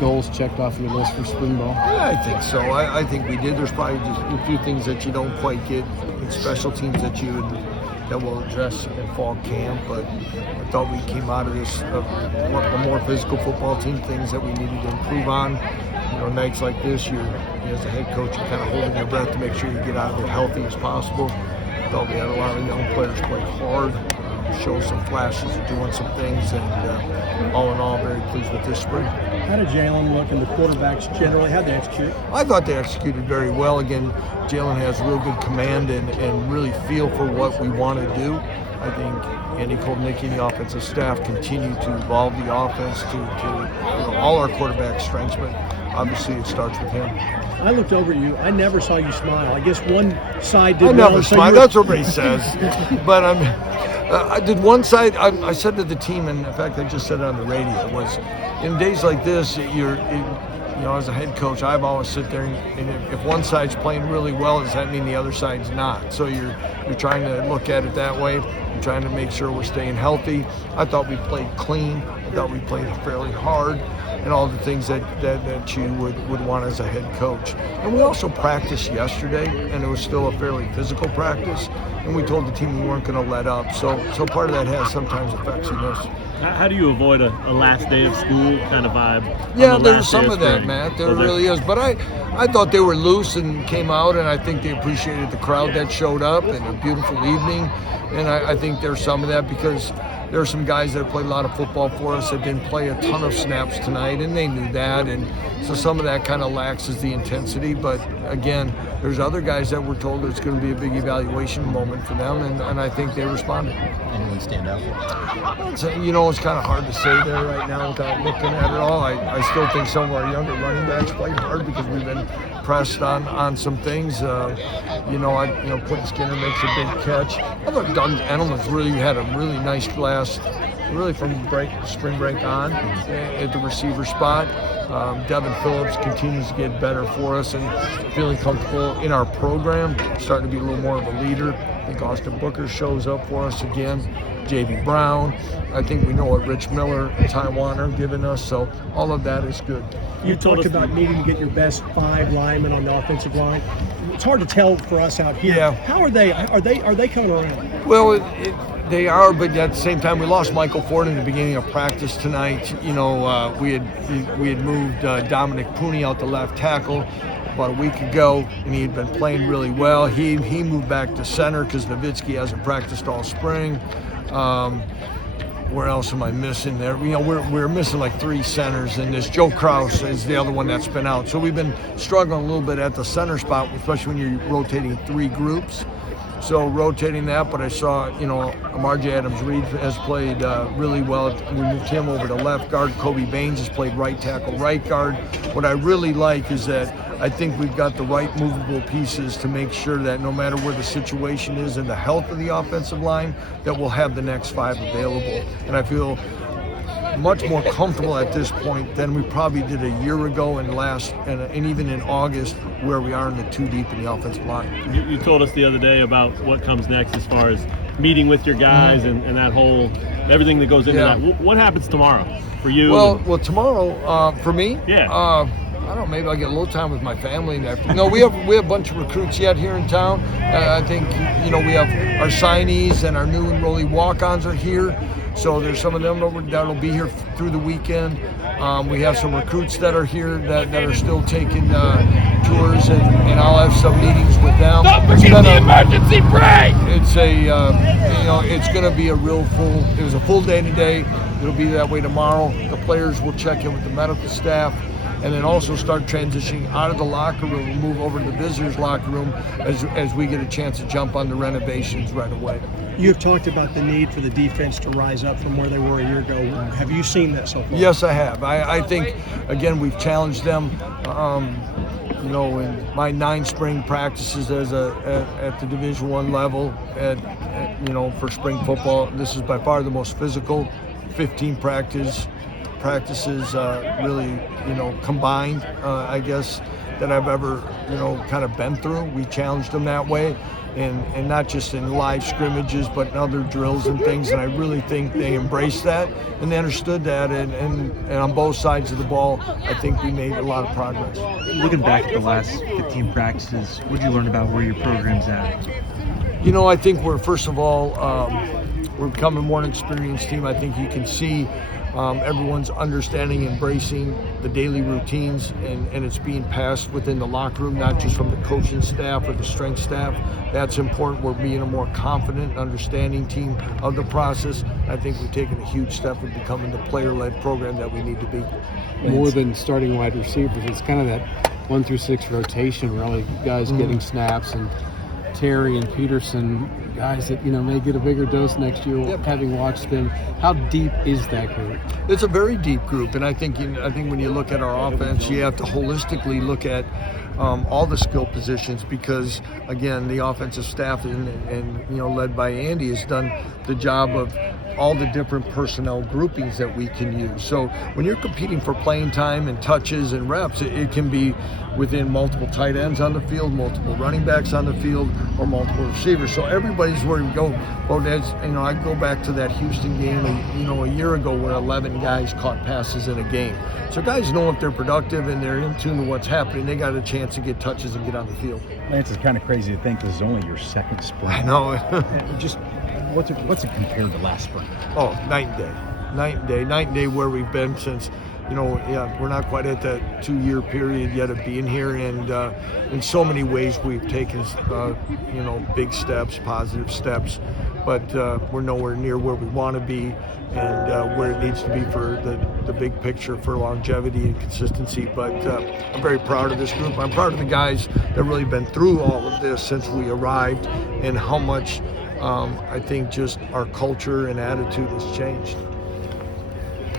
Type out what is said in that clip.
goals checked off your list for spring ball? Yeah, I think so. I think we did. There's probably just a few things that you don't quite get in special teams that we'll address in fall camp. But I thought we came out of this a more physical football team, things that we needed to improve on. Nights like this, as a head coach, you're kind of holding your breath to make sure you get out of it healthy as possible. I thought we had a lot of young players play hard, show some flashes of doing some things, and all in all, very pleased with this spring. How did Jalen look and the quarterbacks generally? How did they execute? I thought they executed very well. Again, Jalen has real good command and really feel for what we want to do. I think Andy Kolnicki and the offensive staff continue to evolve the offense to all our quarterback strengths, but obviously it starts with him. I looked over at you. I never saw you smile. I guess one side did I well. never smile. That's what Ray says. But I did one side. I said to the team, and in fact, I just said it on the radio, was in days like this, as a head coach, I've always sit there and if one side's playing really well, does that mean the other side's not? So you're trying to look at it that way. You're trying to make sure we're staying healthy. I thought we played clean. I thought we played fairly hard, and all the things that you would want as a head coach. And we also practiced yesterday, and it was still a fairly physical practice, and we told the team we weren't going to let up. So part of that has sometimes effects in this. How do you avoid a last day of school kind of vibe? Yeah, there's some of that, Matt. There really is. But I thought they were loose and came out, and I think they appreciated the crowd that showed up and a beautiful evening. And I think there's some of that because there are some guys that played a lot of football for us that didn't play a ton of snaps tonight, and they knew that. And so some of that kind of laxes the intensity. But again, there's other guys that were told it's going to be a big evaluation moment for them, and I think they responded. Anyone stand out? It's kind of hard to say there right now without looking at it all. I still think some of our younger running backs played hard because we've been pressed on some things. Quentin Skinner makes a big catch. I thought Doug Edelman's really had a really nice glass, really from spring break on at the receiver spot. Devin Phillips continues to get better for us and feeling comfortable in our program, starting to be a little more of a leader. I think Austin Booker shows up for us again. J.B. Brown. I think we know what Rich Miller and Taiwan are giving us, so all of that is good. You talked about needing to get your best 5 linemen on the offensive line. It's hard to tell for us out here. Yeah. How are they? Are they coming around? Well, they are, but at the same time, we lost Michael Ford in the beginning of practice tonight. We had moved Dominic Pooney out to left tackle about a week ago, and he had been playing really well. He moved back to center because Nowitzki hasn't practiced all spring. Where else am I missing there? We're missing like 3 centers, and this Joe Kraus is the other one that's been out. So we've been struggling a little bit at the center spot, especially when you're rotating 3 groups. So rotating that, but I saw, Amar'e Adams-Reed has played really well. We moved him over to left guard. Kobe Baines has played right tackle, right guard. What I really like is that I think we've got the right movable pieces to make sure that no matter where the situation is and the health of the offensive line, that we'll have the next 5 available. And I feel much more comfortable at this point than we probably did a year ago and even in August, where we are in the 2 deep in the offensive line. You told us the other day about what comes next as far as meeting with your guys and that whole everything that goes into that. What happens tomorrow for you? Well, tomorrow for me, I don't know, maybe I'll get a little time with my family in the afternoon. No, we have a bunch of recruits yet here in town. I think, we have our signees and our new enrollee walk-ons are here. So there's some of them that'll be here through the weekend. We have some recruits that are here that are still taking tours, and I'll have some meetings with them. Don't forget the emergency brake! It's it's going to be a real full. It was a full day today. It'll be that way tomorrow. The players will check in with the medical staff, and then also start transitioning out of the locker room and move over to the visitors' locker room as we get a chance to jump on the renovations right away. You have talked about the need for the defense to rise up from where they were a year ago. Have you seen that so far? Yes, I have. I think, again, we've challenged them. In my 9 spring practices at the Division I level, for spring football, this is by far the most physical. 15 practices really, combined, I guess. that I've ever, kind of been through. We challenged them that way, and not just in live scrimmages, but in other drills and things. And I really think they embraced that and they understood that. And on both sides of the ball, I think we made a lot of progress. Looking back at the last 15 practices, what did you learn about where your program's at? I think we're, first of all, we're becoming more an experienced team. I think you can see everyone's understanding, embracing the daily routines, and it's being passed within the locker room, not just from the coaching staff or the strength staff. That's important. We're being a more confident, understanding team of the process. I think we've taken a huge step in becoming the player-led program that we need to be. More than starting wide receivers, it's kind of that 1 through 6 rotation, really, guys getting snaps, and Terry and Peterson, guys that may get a bigger dose next year. Yep. Having watched them, how deep is that group? It's a very deep group, and I think when you look at our offense, you have to holistically look at all the skill positions, because again, the offensive staff and led by Andy has done the job of all the different personnel groupings that we can use. So when you're competing for playing time and touches and reps, it can be within multiple tight ends on the field, multiple running backs on the field, or multiple receivers. So everybody's where we go. Well, I go back to that Houston game, a year ago, where 11 guys caught passes in a game. So guys know if they're productive and they're in tune to what's happening, they got a chance to get touches and get on the field. Lance, it's kind of crazy to think this is only your second sprint. I know. Just what's it compared to last sprint? Oh, night and day where we've been since. We're not quite at that 2-year period yet of being here, and in so many ways we've taken, big steps, positive steps, but we're nowhere near where we want to be and where it needs to be for the big picture for longevity and consistency. But I'm very proud of this group. I'm proud of the guys that really been through all of this since we arrived, and how much I think just our culture and attitude has changed.